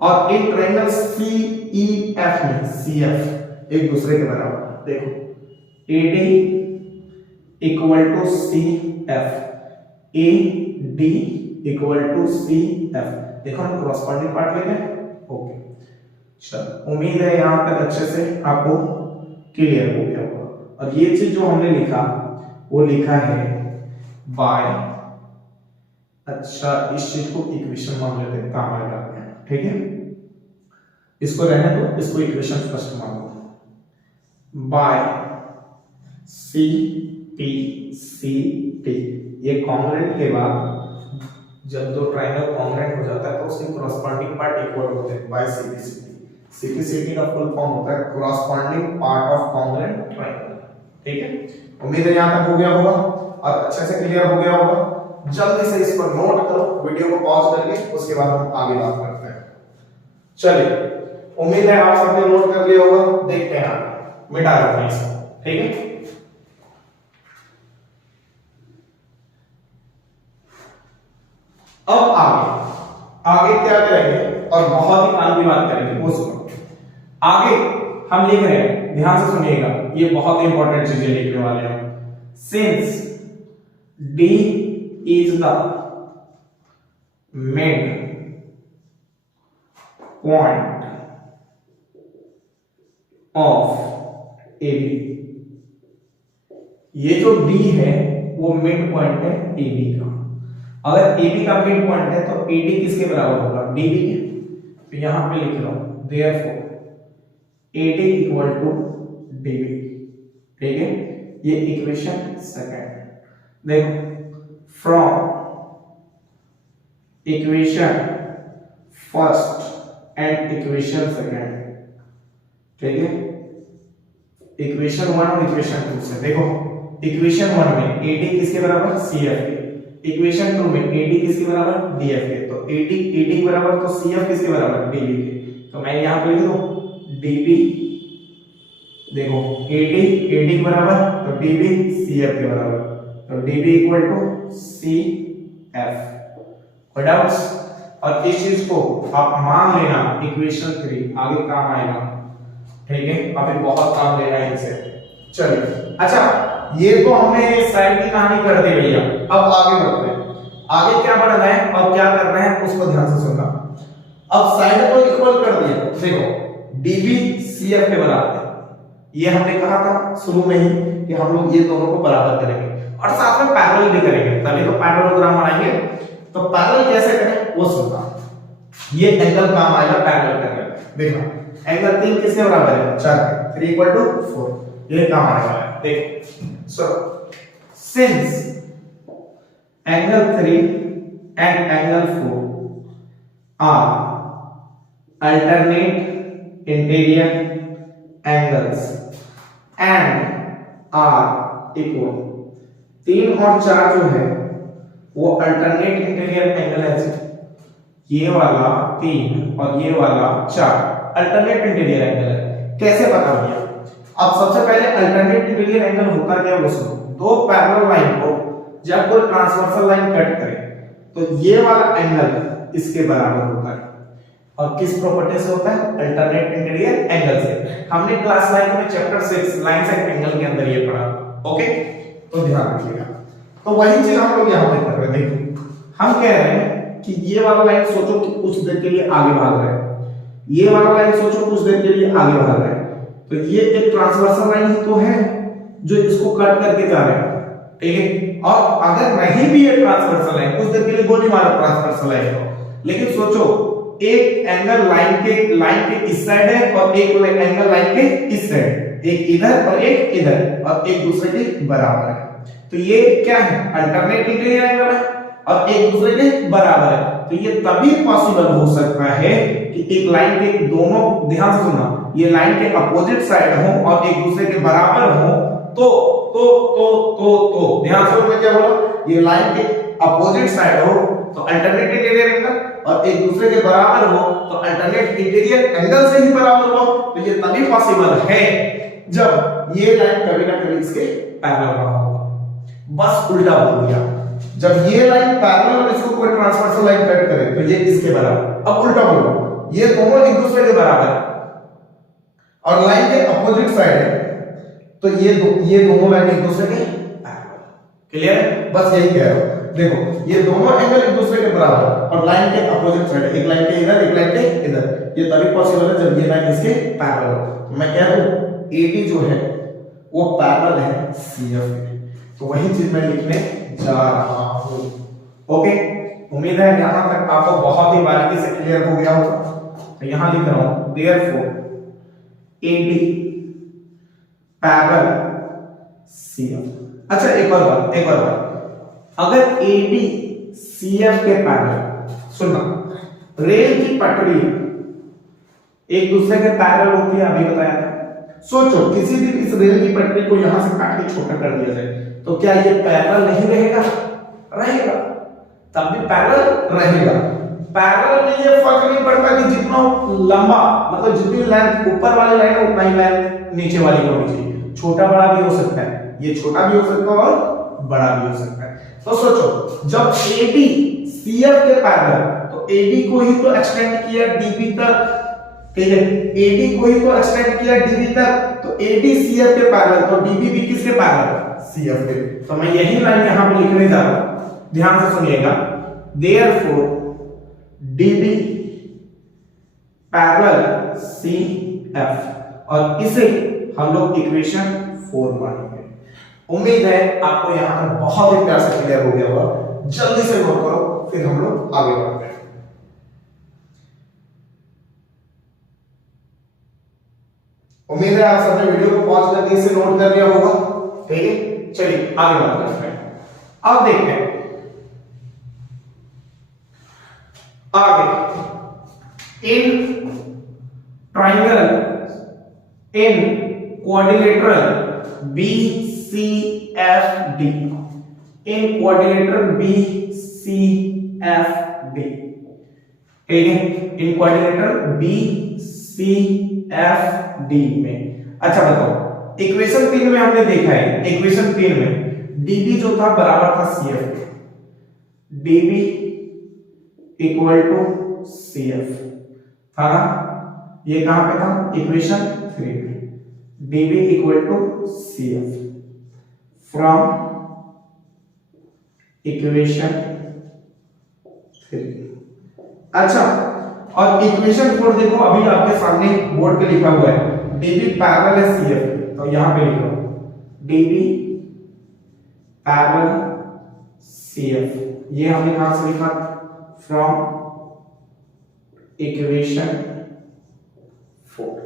और in triangle C E F में सी एफ एक दूसरे के बराबर। देखो AD equal to C F, A D equal to C F. देखो हम कॉरस्पॉन्डिंग पार्ट ले रहे हैं। ओके, चलो उम्मीद है यहां तक अच्छे से आपको क्लियर हो गया होगा। और ये चीज जो हमने लिखा वो लिखा है बाय, अच्छा इस चीज को इक्वेशन मान लेते हैं, काम आएगा। ठीक है, इसको रहने दो, इसको इक्वेशन फर्स्ट मान लो। By C P C T, ये कॉन्ग्रुएंट के बाद जब दो ट्रायंगल कॉन्ग्रुएंट हो जाता है तो उसके कॉरस्पॉन्डिंग पार्ट इक्वल होते हैं by C P C T. C P C T का फुल फॉर्म होता है corresponding part of congruent triangle. ठीक है, उम्मीद है यहां तक हो गया होगा और अच्छे से क्लियर हो गया होगा। जल्दी से इसको नोट करो, वीडियो को पॉज करके, उसके बाद हम आगे बात करते हैं। चलिए, उम्मीद है आप सबने नोट कर लिया होगा। देखते हैं आगे, मिटा देते हैं इसको। ठीक है, अब आगे क्या करेंगे और बहुत ही काम की बात करेंगे वो सुनो। आगे हम लिख रहे हैं, ध्यान से सुनिएगा, ये बहुत इंपॉर्टेंट चीजें लिखने वाले हैं। Since D is the mid point of AB, ये जो D है वो मिड पॉइंट है AB का। अगर AB का मिड पॉइंट है तो AD किसके बराबर होगा, DB के। तो यहां पे लिख रहा हूं therefore AD equal to DB। ठीक है, ये इक्वेशन सेकंड। देखो from equation first and equation second, ठीक है, इक्वेशन 1 और इक्वेशन 2 से देखो इक्वेशन 1 में AD किसके बराबर, CF के। इक्वेशन 2 में AD किसके बराबर, DF के। तो AD बराबर तो CF किसके बराबर, DB के। तो मैं यहां पे लिख दूं DB, देखो AD बराबर तो DB CF के बराबर, तो DB इक्वल टू CF। कोई डाउट्स? और इस चीज को आप मान लेना इक्वेशन 3, आगे काम आएगा। ठीक है, अभी बहुत काम लेना है इनसे। चलिए, अच्छा ये तो हमने साइड की कहानी कर दी भैया, अब आगे बढ़ते हैं। आगे क्या बढ़ना है और क्या करना है उसको ध्यान से सुनना। अब साइड को इक्वल कर दिया, देखो DB CF के बराबर है, ये हमने कहा था शुरू में ही कि हम लोग ये दोनों को बराबर करेंगे और साथ में पैरेलल भी करेंगे, तभी तो पैरेललोग्राम बनाएंगे। तो पैरेलल कैसे करें वो सुनना, ये एंगल काम आएगा पैरेलल करने। देखो एंगल 3 किसके बराबर है, 4 के, 3 = 4, ये काम आएगा। देखो So since angle 3 and angle 4 are alternate interior angles and are equal, 3 और 4 जो है वो अल्टरनेट इंटीरियर एंगल है। ये वाला 3 और ये वाला 4 अल्टरनेट इंटीरियर एंगल है। कैसे पता भैया? अब सबसे पहले अल्टरनेट इंटीरियर एंगल होता क्या है वो सुनो। दो पैरेलल लाइन को जब कोई ट्रांसवर्सल लाइन कट करे तो ये वाला एंगल इसके बराबर होता है। और किस प्रॉपर्टी से होता है? अल्टरनेट इंटीरियर एंगल से। हमने क्लास 9 में चैप्टर 6 लाइंस एंड एंगल के अंदर ये पढ़ा। ओके, तो ध्यान रखिएगा। तो वही चीज हम लोग यहां पे कर रहे हैं। देखो हम कह रहे हैं कि ये वाला लाइन सोचो कि कुछ देर के लिए आगे भाग रहा है, ये वाला लाइन सोचो कुछ देर के लिए आगे भाग रहा है। तो ये एक ट्रांसवर्सल लाइन ही तो है जो इसको कट करके जा रहा है, ठीक है। और अगर नहीं भी ये ट्रांसवर्सल लाइन, कुछ देर के लिए गोली मारो ट्रांसवर्सल लाइन को, लेकिन सोचो एक एंगल लाइन के इस साइड है और एक एंगल लाइन के इस साइड, एक इधर और एक इधर और एक दूसरे के बराबर है। तो ये क्या है? अल्टरनेट इंटीरियर एंगल है और एक दूसरे के बराबर है। तो ये तभी पॉसिबल हो सकता है कि एक लाइन के दोनों, ध्यान से सुनना, ये लाइन के अपोजिट साइड हो और एक दूसरे के बराबर हो तो ध्यान से मैं क्या बोला? ये लाइन के अपोजिट साइड हो तो अल्टरनेट इंटीरियर एंगल और एक दूसरे के बराबर हो तो अल्टरनेट इंटीरियर एंगल से ही बराबर हो। तो ये तभी पॉसिबल है जब ये लाइन कभी ना कभी इसके पैरेलल रहा होगा। बस उल्टा बोल दिया, जब ये लाइन पैरेलल और इसको कोई ट्रांसवर्सल लाइन कट करे तो ये इसके बराबर। अब उल्टा बोलो, ये दोनों एक दूसरे के बराबर और लाइन के अपोजिट साइड है तो ये दोनों लाइन एक दूसरे के पैरेलल। क्लियर है? बस यही कह रहा हूं। देखो ये दोनों एंगल एक दूसरे के बराबर और लाइन के अपोजिट साइड है, एक लाइन के इधर एक लाइन के इधर। ये तभी पॉसिबल है जब ये लाइन इसके पैरेलल हो। तो मैं कह दूं AD जो है वो पैरेलल है CF के। तो वही चीज मैं लिखने जा रहा हूं। ओके, उम्मीद है यहां तक आपको बहुत ही बारीकी से क्लियर हो गया होगा। तो यहां लिख रहा हूं देयरफॉर AD पैरेलल CF। अच्छा एक और बात, अगर AD CF के पैरेलल, सुनना, रेल की पटरी एक दूसरे के पैरेलल होती है, अभी बताया था। सोचो किसी दिन इस रेल की पटरी को यहां से काट के छोटा कर दिया जाए तो क्या ये पैरेलल नहीं रहेगा? रहेगा, तब भी पैरेलल रहेगा। पैरेलल में ये फर्क नहीं पड़ता कि जितना लंबा, मतलब जितनी लेंथ ऊपर वाली लाइन है उतना ही लेंथ नीचे वाली होनी चाहिए। छोटा बड़ा भी हो सकता है, ये छोटा भी हो सकता है और बड़ा भी हो सकता है। तो सोचो जब AD CF के पैरेलल, तो AD को ही तो एक्सटेंड किया DB तक, ठीक है, AD को ही तो एक्सटेंड किया DB तक, तो AD CF के पैरेलल, तो DB भी किसके पैरेलल? CF के। तो मैं यही लाइन यहां पे लिखने जा रहा हूं, ध्यान से सुनिएगा। देयरफॉर DB पैरेलल CF, और इसे हम लोग इक्वेशन 4 मानेंगे। उम्मीद है आपको यहां तक बहुत ही प्यार से क्लियर हो गया होगा। जल्दी से नोट करो, फिर हम लोग आगे बढ़ते हैं। उम्मीद है आप सबने वीडियो को पॉज करके इसे नोट कर लिया होगा, ठीक है। चलिए आगे बढ़ते हैं। अब देखते हैं आगे। In triangle, in quadrilateral BCFD, in quadrilateral BCFD, ठीक है, इन क्वाड्रिलेटरल BCFD में। अच्छा बताओ, इक्वेशन 3 में हमने देखा है, इक्वेशन 3 में DB जो था बराबर था CF के, DB इक्वल टू CF था ना, ये कहां पे था? इक्वेशन 3 में DB equal to CF from equation 3। अच्छा, और इक्वेशन 4 देखो अभी आपके सामने बोर्ड पे लिखा हुआ है, DB पैरेलल है CF, तो यहां पे लिखो DB पैरेलल CF। ये हमने कहां से लिखा? From equation 4।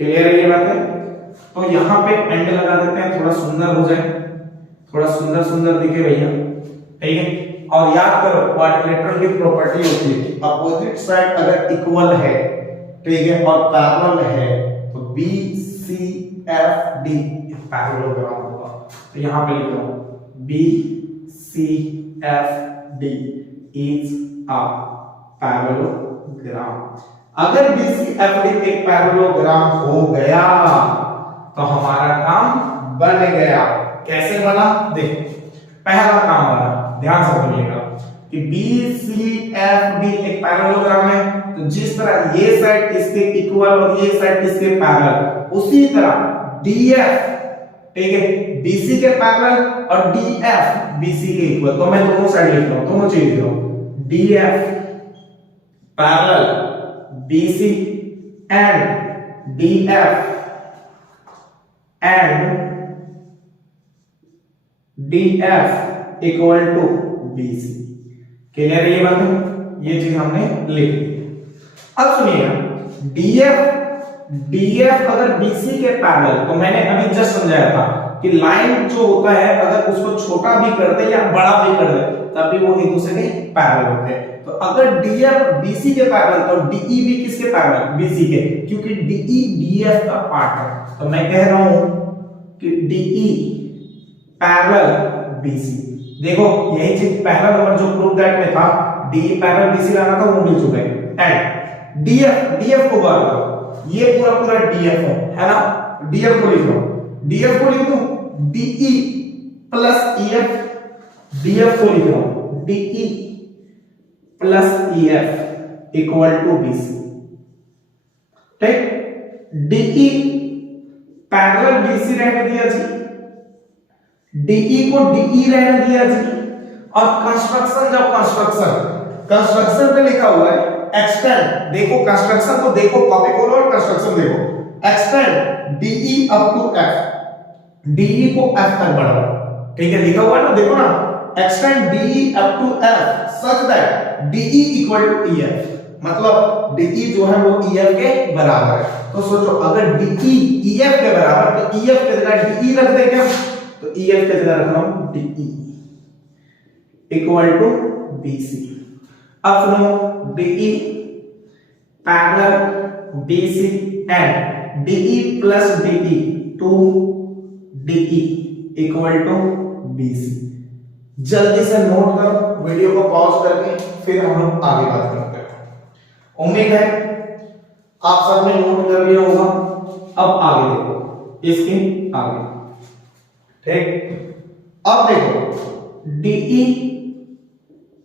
क्लियर है ये बात है? तो यहाँ पे एंड लगा देते हैं, थोड़ा सुंदर हो जाए, थोड़ा सुंदर सुंदर दिखे भैया, ठीक है। और याद करो क्वाड्रिलेटरल की प्रॉपर्टी होती है कि अपोजिट साइड अगर इक्वल है, ठीक है, और पैरेलल है तो B C F D parallelogram होगा। तो यहाँ पे लिख रहा हूं B C F D is a parallelogram. अगर बी सी एफ डी एक पैरेललोग्राम हो गया तो हमारा काम बन गया। कैसे बना देखो, पहला काम बना, ध्यान से सुनिएगा कि बी सी एफ डी एक पैरेललोग्राम है, तो जिस तरह ये साइड इसके इक्वल और ये साइड इसके पैरेलल, उसी तरह डीएफ, ठीक है, बीसी के पैरेलल और डीएफ बीसी के इक्वल। तो मैं दोनों साइड लिख रहा हूं, दोनों चीज लिख रहा हूं, DF parallel BC and DF and DF equal to BC. Clear है ये बात? ये चीज हमने लिख दी। अब सुनिएगा डीएफ अगर बीसी के पैरेलल, तो मैंने अभी जस्ट समझाया था कि लाइन जो होता है अगर उसको छोटा भी कर दे या बड़ा भी कर दे तब भी वो एक दूसरे के पैरेलल होते हैं। तो अगर डीएफ बीसी के पैरेलल तो डीई भी किसके पैरेलल? बीसी के, क्योंकि डीई डीएफ का पार्ट है। तो मैं कह रहा हूं कि डीई पैरेलल बीसी। देखो यही चीज पहला नंबर जो प्रूफ दैट में था, डीई पैरेलल बीसी लाना था, वो मिल चुका है। एंड डीएफ को बार करो, ये पूरा पूरा डीएफ है ना, डीएफ को लिख लो, डीएफ को लिख दूं डीई प्लस ईएफ, डीएफ को लिख लो DE plus EF equal to BC. ठीक, डीई पैरेलल बीसी रहने दिया जी, डीई को डीई रहने दिया जी, और कंस्ट्रक्शन जब कंस्ट्रक्शन पे लिखा हुआ है एक्सटेंड, देखो कंस्ट्रक्शन को देखो, कॉपी खोलो और कंस्ट्रक्शन देखो, extend DE up to F, DE को एफ तक बढ़ाओ, ठीक है, लिखा हुआ है ना, देखो ना, extend DE up to F such that DE equal to EF, मतलब डीई जो है वो ईएफ के बराबर है। तो सोचो अगर डीई ईएफ के बराबर तो ईएफ के जगह डीई रख दे क्या, तो ईएफ के जगह रख रहा हूं डीई इक्वल टू बीसी। अब सुनो, DE parallel BC and DE plus DE to DE equal to BC. जल्दी से नोट करो, वीडियो को पॉज करके फिर हम लोग आगे बात करते हैं। उम्मीद है आप सबने नोट कर लिया होगा। अब आगे देखो, इसके आगे, ठीक, अब देखो डीई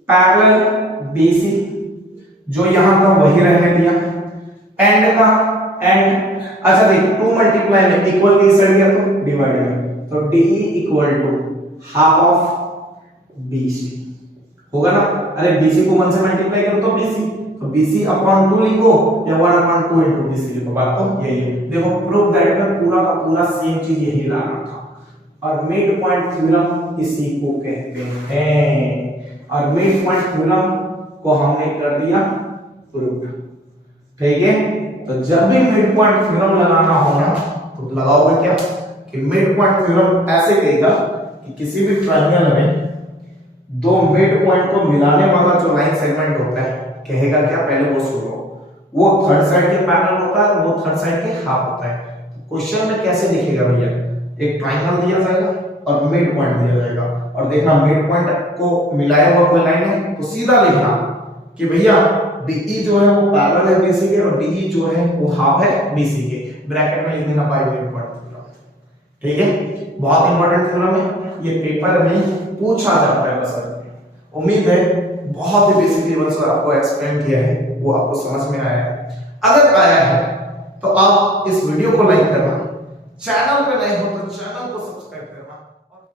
पैरेलल बीसी, जो यहां था वही रहने दिया, एंड का एंड, अच्छा देखो 2 मल्टीप्लाई में इक्वल की साइड गया तो डिवाइड में, तो DE equal to half of BC होगा ना। अरे बीसी को 1 से मल्टीप्लाई करो तो बीसी, तो बीसी अपॉन 2 लिखो या 1 अपॉन 2 इनटू बीसी लिखो, बात तो यही है। देखो प्रूफ दैट में पूरा का पूरा सेम चीज यही लाना था, और मिड पॉइंट थ्योरम इसी को कहते हैं, और मिड पॉइंट थ्योरम को हमने कर दिया प्रूफ, ठीक है। तो जब भी मिड पॉइंट थ्योरम लगाना हो ना तो लगाओगे क्या कि मिड पॉइंट थ्योरम ऐसे कहेगा कि किसी भी ट्रायंगल में दो मिड पॉइंट को मिलाने वाला जो लाइन सेगमेंट होता है कहेगा क्या, पहले वो सुनो, वो थर्ड साइड के पैरेलल होता है, वो थर्ड साइड के हाफ होता है। तो क्वेश्चन में कैसे दिखेगा भैया, एक ट्रायंगल दिया जाएगा और मिड पॉइंट दिया जाएगा, और देखना मिड पॉइंट को मिलाया हुआ कोई लाइन है तो सीधा लिखना कि भैया डीई जो है वो पैरेलल है बीसी के, और डीई जो है वो हाफ है बीसी के, ब्रैकेट में लिख देना बाय मिड पॉइंट थ्योरम, ठीक है। बहुत इंपॉर्टेंट थ्योरम है, ये पेपर में पूछा जाता है बस। उम्मीद है बहुत ही बेसिक लेवल से आपको एक्सप्लेन किया है, वो आपको समझ में आया है। अगर आया है तो आप इस वीडियो को लाइक करना